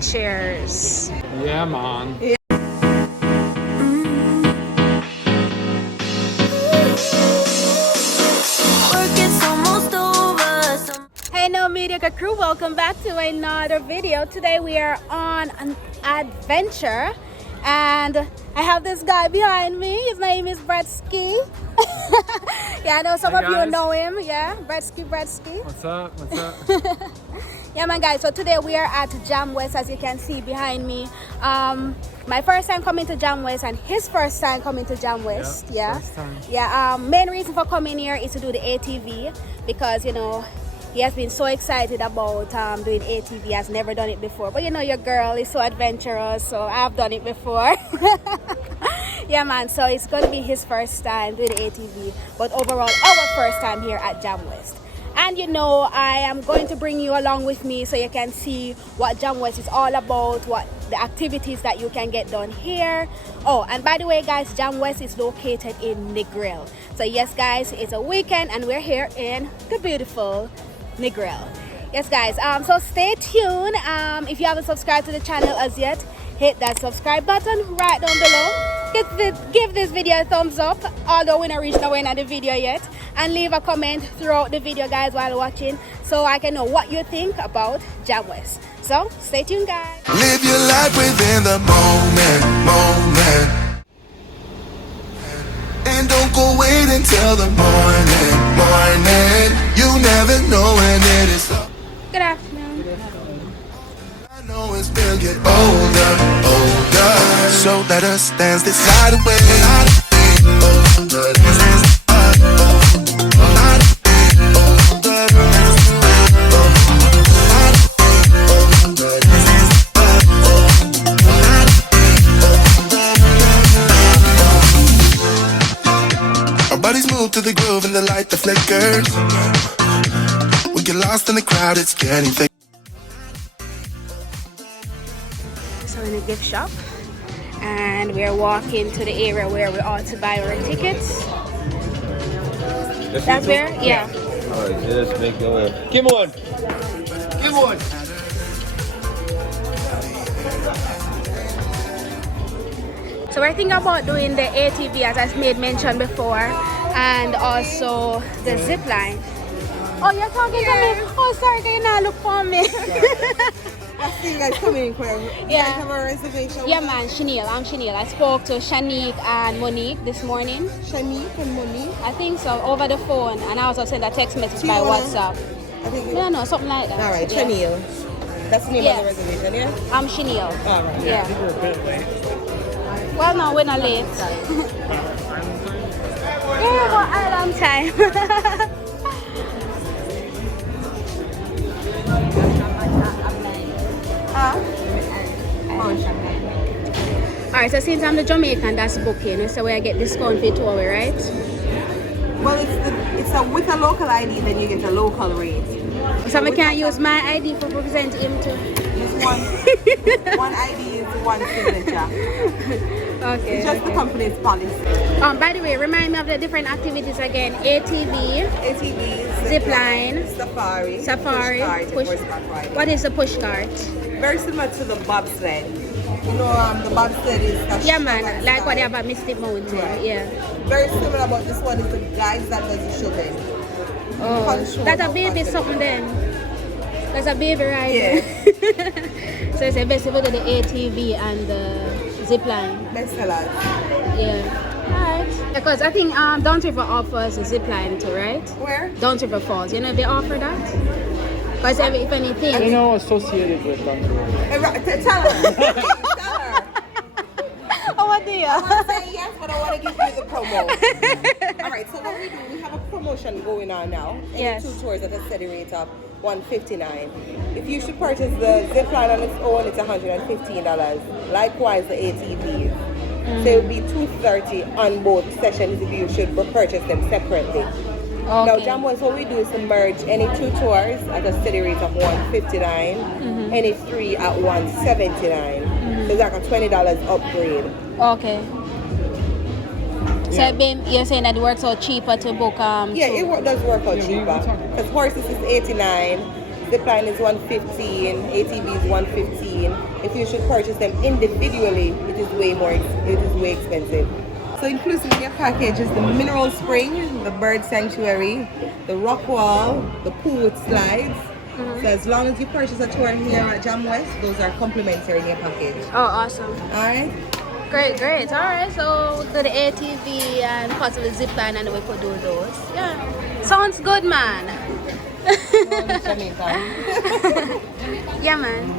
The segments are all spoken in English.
Cheers. Yeah, man. Yeah. Hey NoMediocre Crew, welcome back to another video. Today we are on an adventure and I have this guy behind me. His name is Bretski. Yeah, I know some of you know him. Yeah, Bretski. What's up? What's up? Yeah, man, guys. So today we are at Jamwest, as you can see behind me. My first time coming to Jamwest and his first time coming to Jamwest. Yep, yeah. first time. Yeah. Main reason for coming here is to do the ATV because you know he has been so excited about doing ATV. Has never done it before. But you know your girl is so adventurous, so I've done it before. Yeah, man. So it's gonna be his first time doing the ATV, but overall our first time here at Jamwest. And you know, I am going to bring you along with me so you can see what Jamwest is all about, what the activities that you can get done here. Oh, and by the way, guys, Jamwest is located in Negril. So yes, guys, it's a weekend and we're here in the beautiful Negril. Yes, guys. So stay tuned. If you haven't subscribed to the channel as yet, hit that subscribe button right down below. Give this video a thumbs up, although we're not reaching nowhere in the video yet, and leave a comment throughout the video, guys, while watching, so I can know what you think about Jamwest. So stay tuned, guys. Live your life within the moment. And don't go wait until the morning. You never know when it is up. Good afternoon. I know it's will get older. So let us dance this night away. Our bodies move to the groove and the light that flickers. We get lost in the crowd, it's getting thick. So in a gift shop, and we're walking to the area where we ought to buy our tickets. That's where? Yeah. Alright, so let's make the Give me one! Give me one! So we're thinking about doing the ATV, as I made mention before, and also the zip line. Oh, you're talking to me? Oh, sorry, can you not look for me? I see you guys coming in. Yeah. You guys have a reservation? Yeah, man, Chanel. I'm Chanel. I spoke to Shanique and Monique this morning. Shanique and Monique? I think so, over the phone, and I also sent a text message by WhatsApp. I think No, something like that. All right, yeah. Chanel. That's the name of the reservation, yeah? I'm Chanel. All right. Yeah. I think we're a bit late. Well, no, we're not late. Yeah, but island time. Alright, so since I'm the Jamaican that's booking, so where I get discount for 2 hours, right? Well, with a local ID, then you get a local rate. So I can't use my ID for represent him too. Just one ID is one signature. Okay. It's just the company's policy. By the way, remind me of the different activities again. ATVs, zip line, safari, push horseback ride. What is the push cart? Very similar to the bobsled. You know, the bobsled is that yeah, man, like what they have at Mystic Mountain. Right. Yeah. Very similar, but this one is the guys that does the shoving. Oh, that's a baby something then. That's a baby ride. Yeah. So it's a best to do the ATV and the zip line. Best sellers. Yeah. Alright. Because I think Down River offers a zip line too, right? Where? Down River Falls. You know if they offer that? Because if anything. You know, associated with Donkey. Tell her. Tell her. Oh, what do you? I want to say yes, but I want to give you the promo. All right, so what we do, we have a promotion going on now. Yes. 2 tours at a steady rate of $159. If you should purchase the zip line on its own, it's $115. Likewise, the ATVs. So it would be $230 on both sessions if you should purchase them separately. Okay. Now, Jamwest, what we do is to merge any 2 tours at a steady rate of $159, any 3 at $179. So it's like a $20 upgrade. Okay. So you're saying that it works out cheaper to book? Yeah, it does work out cheaper. Because horses is $89, Zipline is 115, ATV is 115. If you should purchase them individually, it is way expensive. So inclusive in your package is the mineral spring, the bird sanctuary, the rock wall, the pool with slides. So as long as you purchase a tour here at Jamwest, those are complimentary in your package. Oh, awesome. Alright? Great. All right, so do the ATV and possibly zip line, and we could do those. Yeah, sounds good, man. Yeah, man.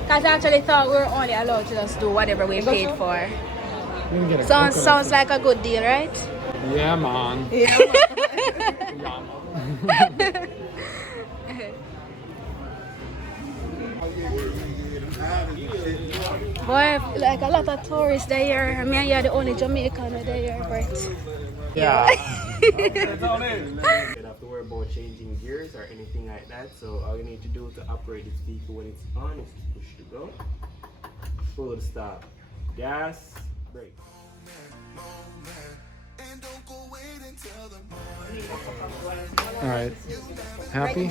Because I actually thought we were only allowed to just do whatever we paid for. We can get a coconut. Sounds like a good deal, right? Yeah, man. Yeah. Boy, like a lot of tourists there. I mean, you're the only Jamaican there, Brett. Yeah. You don't have to worry about changing gears or anything like that. So all you need to do to operate this vehicle when it's on is to push the go, full stop, gas, brake. All right. Happy?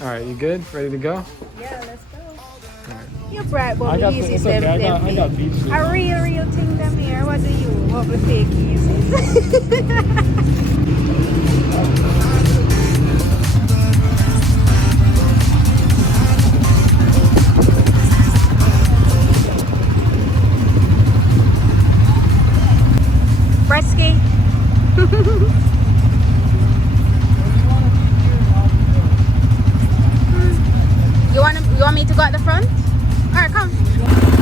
All right, you good? Ready to go? Yeah, let's go. All right. You're bright, but I got we the- use it's them. okay, I got beach shoes. A real thing them here. What do you? What we fake uses? Bretski. You want me to go at the front? Alright, come.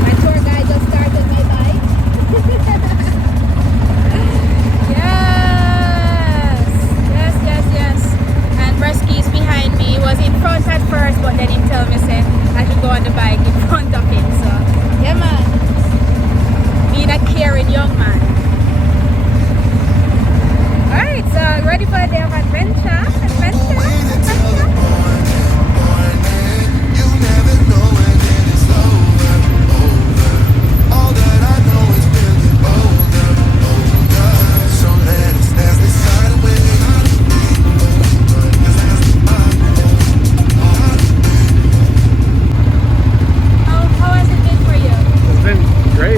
My tour guide just started my bike. Yes. And Bretski is behind me. He was in front at first, but then he told me say I should go on the bike in front of him. So yeah, man. Being a caring young man. Alright, so ready for a day of adventure?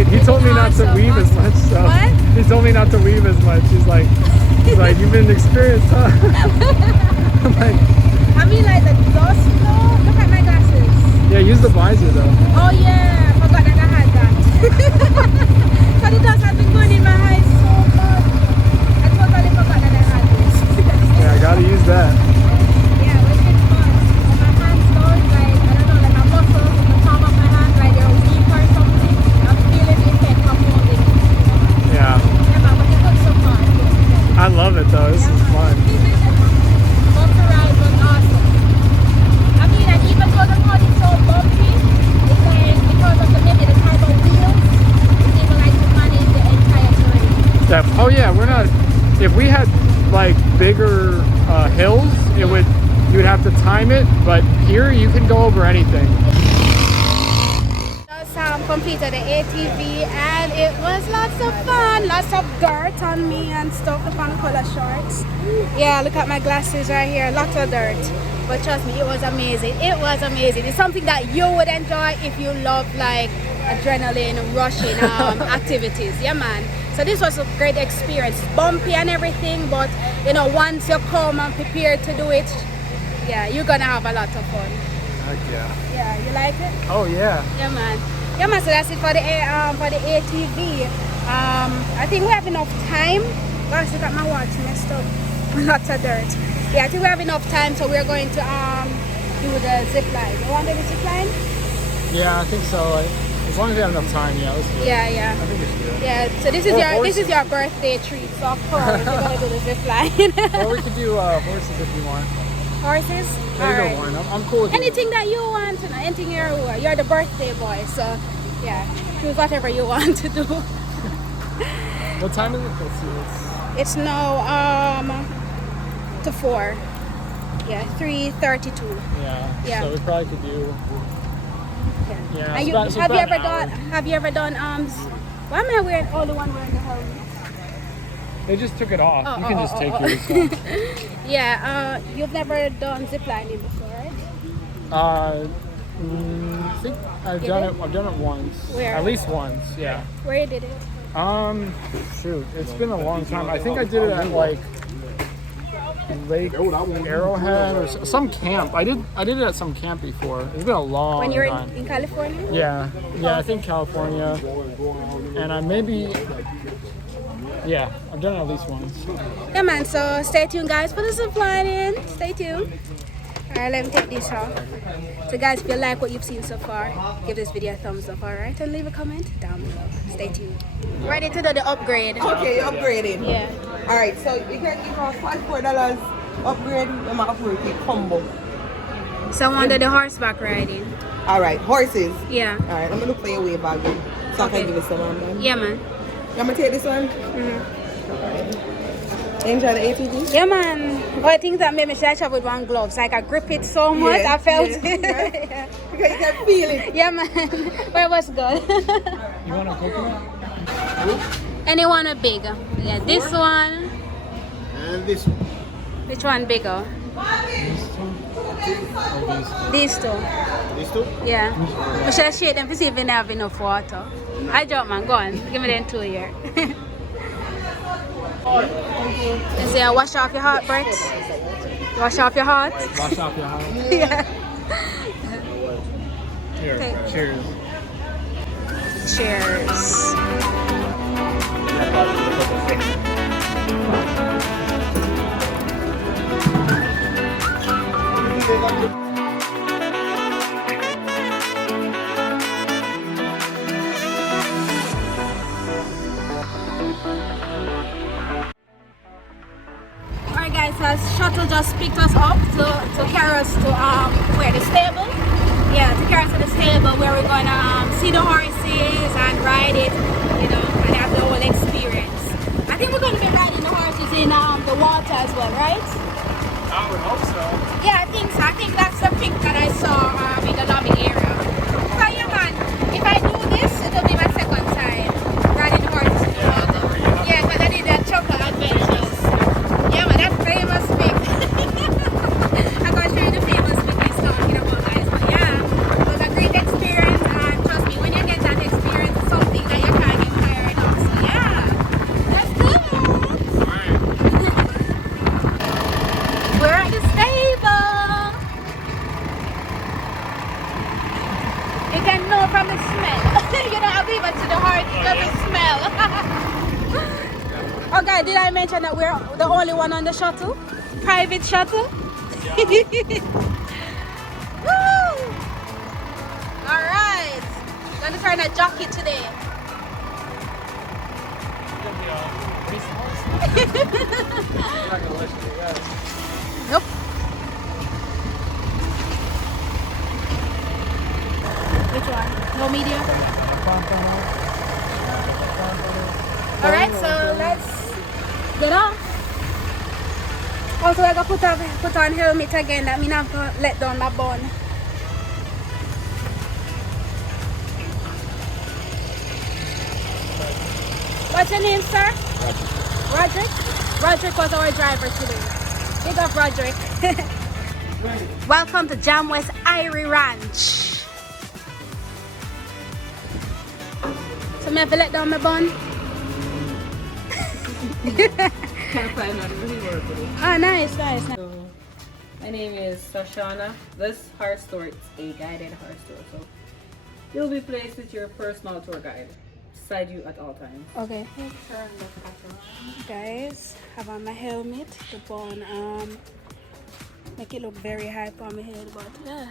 He told me not to weave as much. He's like, you've been experienced, huh? I'm like, I mean, like the dust though. Look at my glasses. Yeah, use the visor though. Oh yeah, I forgot that I had that. Because the dust has been going in my eyes so much. I totally forgot that I had this. Yeah, I gotta use that. Yeah, it's been fun. My hands though, like, I don't know, like my muscles in the palm of my hand, like they're weak or something. I'm feeling the effect of holding it. Yeah. Yeah, man, but it looks so fun. I love it though. This is fun. Bumper ride was awesome. I mean, and even though the road is so bumpy, it's like because of maybe the type of wheels, it's able like to manage the entire terrain. Oh yeah, we're not. If we had like bigger hills, you would have to time it. But here you can go over anything. Just completed the ATV and it was lots of fun. Lots of dirt on me and stuff. The fun color shorts. Yeah, look at my glasses right here. Lots of dirt. But trust me, it was amazing. It was amazing. It's something that you would enjoy if you love like adrenaline rushing activities. Yeah, man. So this was a great experience. Bumpy and everything, but you know, once you come and prepared to do it, yeah, you're gonna have a lot of fun. Heck yeah. Yeah, you like it? Oh yeah. Yeah, man. Yeah, man. So that's it for the ATV. I think we have enough time. Gosh, look at my watch messed up. Lots of dirt. Yeah, I think we have enough time, so we're going to do the zip line. You want to do the zip line? Yeah, I think so. As long as we have enough time, yeah, let's do it. Yeah. I think we should do it. Yeah. So this is your birthday treat. So of course we're gonna do the zip line. Or we could do horses if you want. Horses? There you Alright. go, Warren. I'm cool with it. Anything that you want, you know, anything you're the birthday boy, so yeah, choose whatever you want to do. What time is it? Let's see. It's now to 4. Yeah, 3:32. Yeah. So we probably could do. Yeah. And it's have about you ever done why am I wearing all the one wearing the helmet? They just took it off. You can just take yours off. Yeah, you've never done ziplining before? I think I've done it once. Where? At least once, yeah. Where you did it? Shoot, it's been a long time. I think I did it at like Lake Arrowhead or some camp. I did it at some camp before. It's been a long When you were time. in California? Yeah, I think California, and I maybe, yeah, I've done it at least once. Yeah, man. So stay tuned, guys, for the zip lining. Stay tuned. Alright, let me take this off. So guys, if you like what you've seen so far, give this video a thumbs up, alright? And leave a comment down below. Stay tuned. Ready to do the upgrade. Okay, you're upgrading. Yeah. Alright, so you can give us $44 upgrade. I'm going to upgrade the combo. So I want to do the horseback riding. Alright, horses. Yeah. Alright, I'm going to look for your way back then. So I can give it some man. Yeah, man. You want me to take this one? Enjoy the ATV? Yeah, man. But I think that made me should travel with one glove. So I could grip it so much. Yeah, I felt yeah, it. yeah. Because you can feel it. Yeah, man. But it was good. You want a coconut? Anyone a bigger? Yeah, this one. And this one. Which one bigger? These two. These two? Yeah. We shall shake them to see if they have enough water. I jump, man. Go on. Give me them 2 here. You say, wash off your heart, Brett. Wash off your heart. Wash off your house. Yeah. Here, Okay. cheers. Cheers. Alright guys, so shuttle just picked us up to carry us to where the stable. Yeah, to carry us to the stable where we're gonna see the horses and ride it, you know, and have the whole experience. I think we're gonna be riding the horses in the water as well, right? I would hope so. Yeah, I think so. I think that's the pic that I saw in the lobby area. So yeah, man, if I do this, it'll be my second time riding the horses in the water. Yeah, because I did that chocolate adventures. Yeah, man, that's famous pic. I'm gonna show you the famous pic I saw talking about, guys. But yeah, it was a great experience, and trust me, when you get that experience, it's something that you can't get tired of. So yeah, let's do it. We're at the stable. You can know from the smell. You don't have to even to the heart because the smell. Okay, did I mention that we're the only one on the shuttle? Private shuttle? Woo! Alright. Gonna try to jockey today. Nope. Which one? NoMediocre? Alright, so let's get off. Also, I gotta put on helmet again. That means I'm gonna let down my bun. What's your name, sir? Roderick. Roderick was our driver today. Big up, Roderick. Welcome to Jamwest Irie Ranch. So me have to let down my bun. Oh, nice. So, my name is Sashana. This horse tour is a guided horse tour, so you'll be placed with your personal tour guide beside you at all times. Okay. Guys, have on my helmet. The bun make it look very high on my head, but yeah.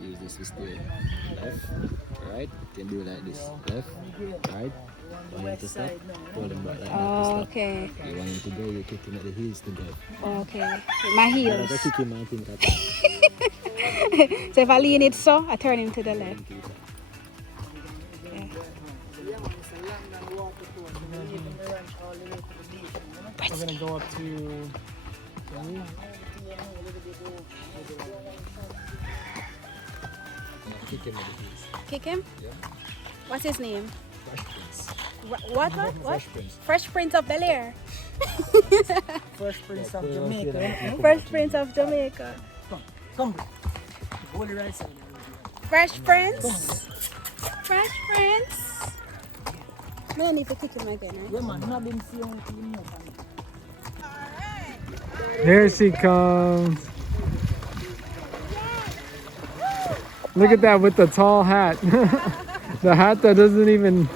Use this to stay left, right, can do like this, left, right, want him to stop, pull him back like that to stop. Okay. You want him to go, you kick him at the heels to go. Okay. My heels. Just kick him and think that. So if I lean it so, I turn him to the left. Yeah. We're gonna go up to. Kick him in the face. Kick him? Yeah. What's his name? Fresh Prince. What? Fresh Prince. Fresh Prince of Bel Air. Fresh Prince of Jamaica. Fresh Prince of Jamaica. Come. Go the right side. Fresh Prince. Fresh Prince. No need to kick him again, right? Yeah, man. Not been seeing him. Here she comes. Look at that with the tall hat. The hat that doesn't even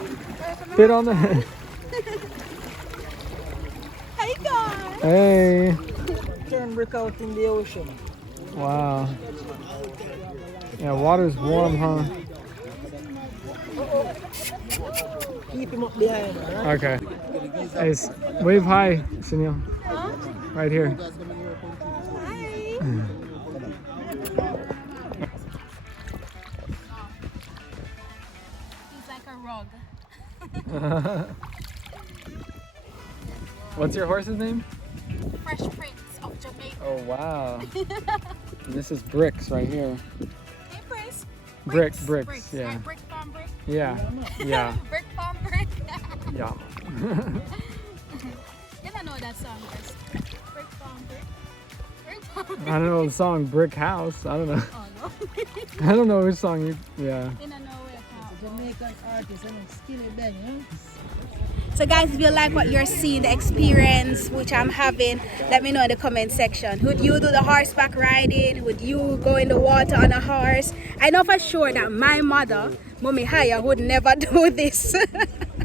fit on the head. Hey guys. Hey. Turn brick out in the ocean. Wow. Yeah, water's warm, huh? Keep him up behind, alright? Okay. Hey, wave hi, Sunil. Right here. He's like a rug. What's your horse's name? Fresh Prince of Jamaica. Oh, wow. This is Bricks right here. Hey, Prince. Bricks, yeah. Right, brick farm brick. Yeah, yeah, Brick farm brick. yeah. You don't know that song, Chris. Brick farm brick. Brick farm brick. I don't know the song Brick House. I don't know. Oh no. I don't know which song you, yeah. You don't know where it comes. Jamaican artist and skilly bang, yeah? So guys, if you like what you're seeing, the experience which I'm having, let me know in the comment section. Would you do the horseback riding? Would you go in the water on a horse? I know for sure that my mother, Mommy Haya, would never do this.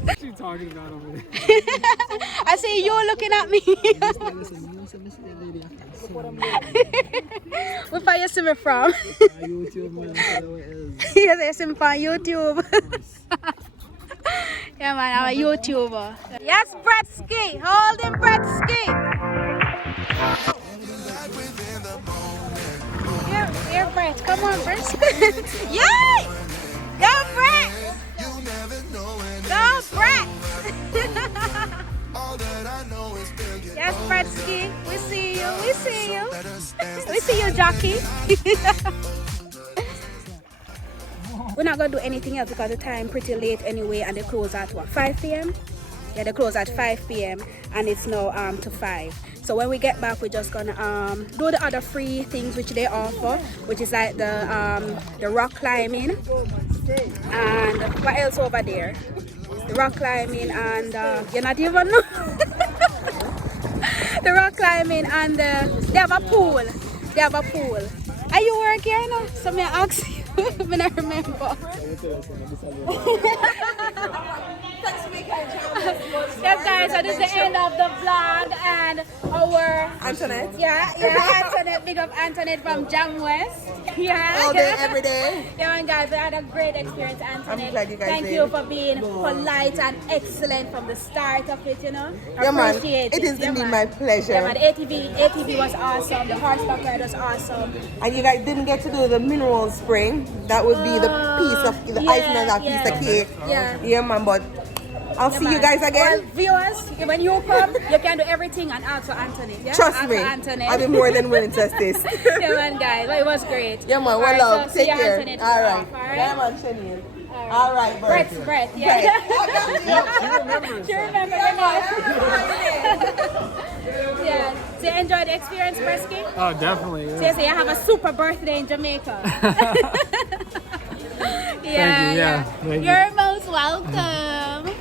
What are you talking about over there? I see you looking at me. Where you see me from? YouTube, man. Yes, I see me from YouTube. Yeah, man, I'm a YouTuber. Yes, Bretski. Hold him, Bretski. Here, Brett. Come on, Brett. Yay! Go, Brett. Go, Brett. Yes, Bretski. We see you. We see you. We see you, jockey. We're not going to do anything else because the time pretty late anyway, and they close at what, 5 p.m.? Yeah, they close at 5 p.m. and it's now to 5. So when we get back, we're just gonna do the other free things which they offer, which is like the rock climbing and what else over there? The rock climbing and you're not even know. The rock climbing and they have a pool. They have a pool. Are you working here now? So may I ask you? I remember. Yes, guys, so this is the end of the vlog and our Antoinette. Yeah, Antoinette. Big up Antoinette from Jamwest. Yeah. All day, every day. Yeah, and guys, we had a great experience, Antoinette. I'm glad you guys Thank did. you for being polite and excellent from the start of it, you know. Yeah, man. Appreciate It is Yeah, indeed man. my pleasure. Yeah, man. The ATV was awesome. The horseback ride was awesome. And you guys didn't get to do the mineral spring. That would be the piece of the icing on that piece of cake. Yeah. Yeah, man. But I'll see you guys again. Well, viewers, when you come, you can do everything and also Anthony. Yeah? Trust Also me. Anthony. I'll be more than willing to assist. Yeah, man, guys. Well, it was great. Yeah, man. Well, Alright, love. so Take see you, care. Anthony, All right. Alright. Yeah, man. Shaniel. All right, Bert. Brett, yeah. She remembered. Yeah. So you enjoyed the experience, Bretski? Oh, definitely. So you say you have a super birthday in Jamaica. Yeah. Thank you. You're most welcome.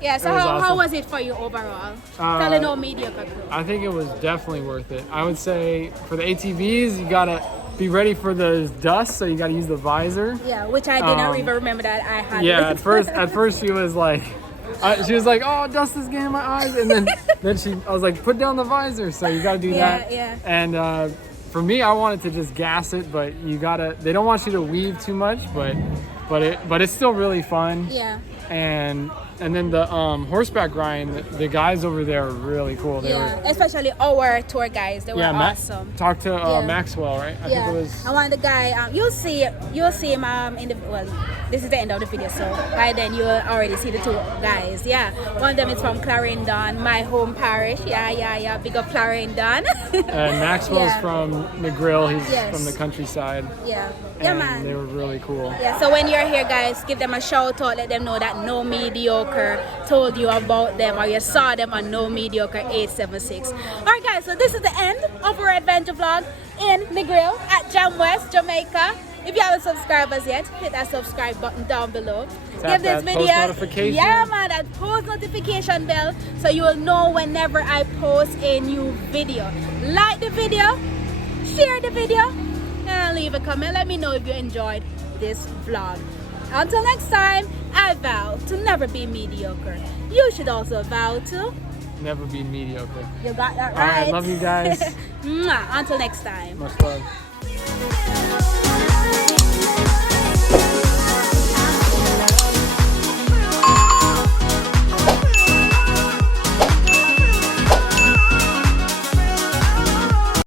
Yeah, so It was how awesome. was it for you overall? Telling NoMediocre Crew. I think it was definitely worth it. I would say for the ATVs, you gotta be ready for the dust, so you gotta use the visor. Yeah, which I didn't even remember that I had. Yeah, it. at first she was like, oh, dust is getting in my eyes, and then I was like, put down the visor, so you gotta do that. Yeah. And for me, I wanted to just gas it, but they don't want you to weave too much, but it's still really fun. Yeah. And And then the horseback riding, the guys over there are really cool. They Yeah, were, especially our tour guys. They were awesome. Talk to Yeah. Maxwell, right? I think it was. I want the guy. You'll see him in the this is the end of the video, so by then you'll already see the two guys. Yeah, one of them is from Clarendon, my home parish. Yeah. Big up Clarendon. And Maxwell's Yeah. from Negril. He's Yes. from the countryside. Yeah, And man. they were really cool. Yeah, so when you're here, guys, give them a shout out. Let them know that No Mediocre told you about them, or you saw them on No Mediocre 876. All right, guys, so this is the end of our adventure vlog in Negril at Jamwest, Jamaica. If you haven't subscribed us yet, hit that subscribe button down below. Tap that post notification. Yeah, man, that post notification bell, so you will know whenever I post a new video. Like the video, share the video, and leave a comment. Let me know if you enjoyed this vlog. Until next time, I vow to never be mediocre. You should also vow to. Never be mediocre. You got that All right, right. love you guys. Mwah. Until next time. Much love.